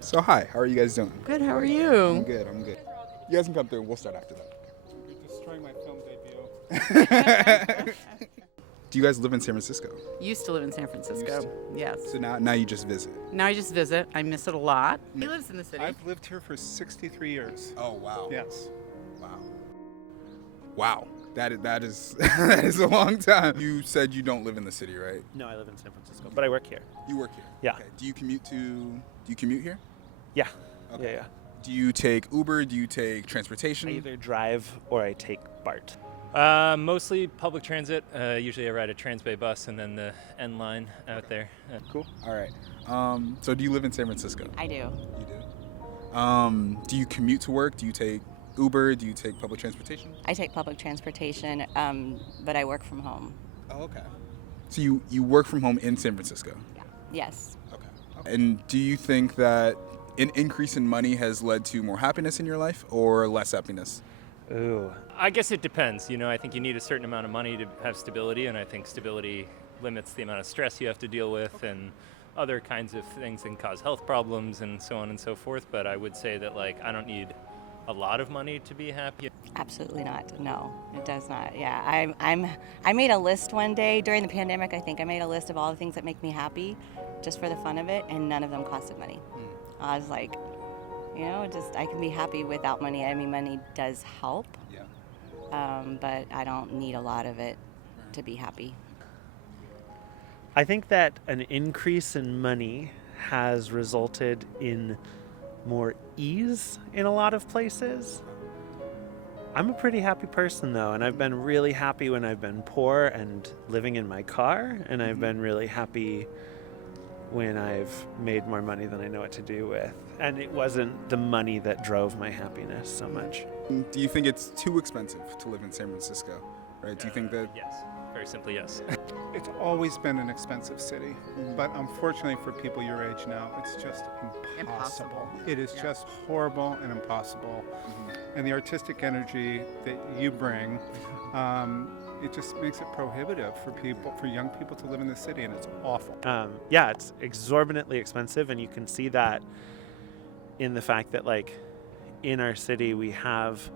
So hi, how are you guys doing? Good, how are I'm you? good, I'm good. You guys can come through, we'll start after You're destroying my film that. Do you guys live in San Francisco? Used to live in San Francisco. Yes. So now you just visit. Now I just visit. I miss it a lot. He lives in the city. I've lived here for 63 years. Oh wow. Yes. Wow. Wow. That is that is a long time. You said you don't live in the city, right? No, I live in San Francisco, but I work here. You work here. Yeah. Okay. Do you commute here? Yeah. Okay. Yeah. Do you take Uber? Do you take I transportation? either drive or I take BART. Mostly public transit. Usually I ride a Transbay bus and then the N line out there. Cool. All right. So do you live in San Francisco? I do. You do. Do you commute to work? Do you take Uber? Do you take public transportation? I take public transportation, but I work from home. Oh, okay. So you work from home in San Francisco? Yeah. Yes. Okay. And do you think that an increase in money has led to more happiness in your life or less happiness? Ooh. I guess it depends. I think you need a certain amount of money to have stability, and I think stability limits the amount of stress you have to deal with and other kinds of things that can cause health problems and so on and so forth. But I would say that I don't need a lot of money to be happy. Absolutely not. No, it does not. Yeah, I made a list one day during the pandemic. I think I made a list of all the things that make me happy, just for the fun of it, and none of them costed money. I was like, just I can be happy without money. I mean, money does help. Yeah. But I don't need a lot of it to be happy. I think that an increase in money has resulted in more ease in a lot of places. I'm a pretty happy person though, and I've been really happy when I've been poor and living in my car, and I've been really happy when I've made more money than I know what to do with. And it wasn't the money that drove my happiness so much. Do you think it's too expensive to live in San Francisco? Right? Do you think that? Yes. Very simply, yes. It's always been an expensive city, but unfortunately for people your age now, it's just impossible. It is just horrible and impossible. And the artistic energy that you bring, it just makes it prohibitive for young people to live in the city, and it's awful. Yeah, it's exorbitantly expensive, and you can see that in the fact that in our city we have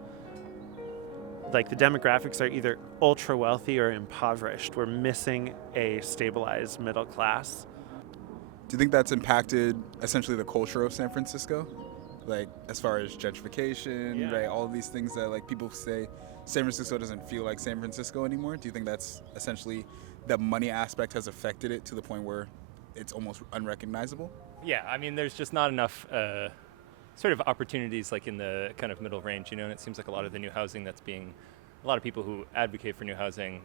the demographics are either ultra wealthy or impoverished. We're missing a stabilized middle class. Do you think that's impacted essentially the culture of San Francisco? As far as gentrification, Yeah. right? All of these things that people say San Francisco doesn't feel like San Francisco anymore. Do you think that's essentially the money aspect has affected it to the point where it's almost unrecognizable? Yeah, I mean, there's just not enough sort of opportunities in the kind of middle range, and it seems like a lot of the new housing a lot of people who advocate for new housing,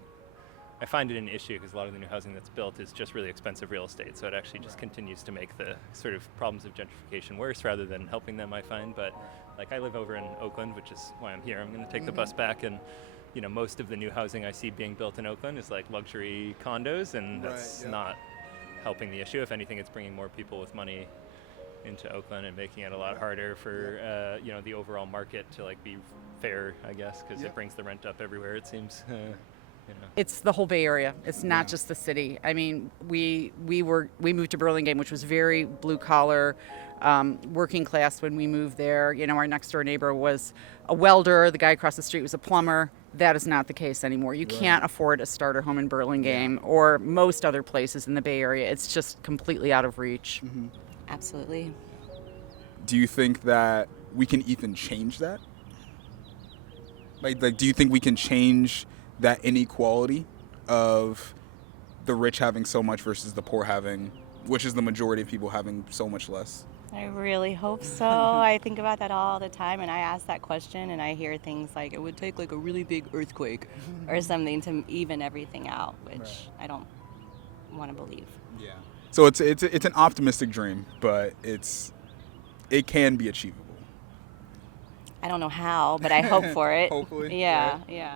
I find it an issue because a lot of the new housing that's built is just really expensive real estate, so it actually just continues to make the sort of problems of gentrification worse rather than helping them, I find. But I live over in Oakland, which is why I'm here. I'm going to take the bus back, and most of the new housing I see being built in Oakland is luxury condos, and that's not helping the issue. If anything, it's bringing more people with money into Oakland and making it a lot harder for the overall market to be fair, I guess, because it brings the rent up everywhere, it seems. It's the whole Bay Area. It's not just the city. I mean, we moved to Burlingame, which was very blue collar, working class when we moved there. Our next door neighbor was a welder. The guy across the street was a plumber. That is not the case anymore. You can't afford a starter home in Burlingame or most other places in the Bay Area. It's just completely out of reach. Absolutely. Do you think that we can even change that? Do you think we can change that inequality of the rich having so much versus the poor having, which is the majority of people having so much less? I really hope so. I think about that all the time, and I ask that question, and I hear things like it would take a really big earthquake or something to even everything out, which I don't want to believe. Yeah. So it's an optimistic dream, but it can be achievable. I don't know how, but I hope for it. Hopefully. Yeah, right? yeah.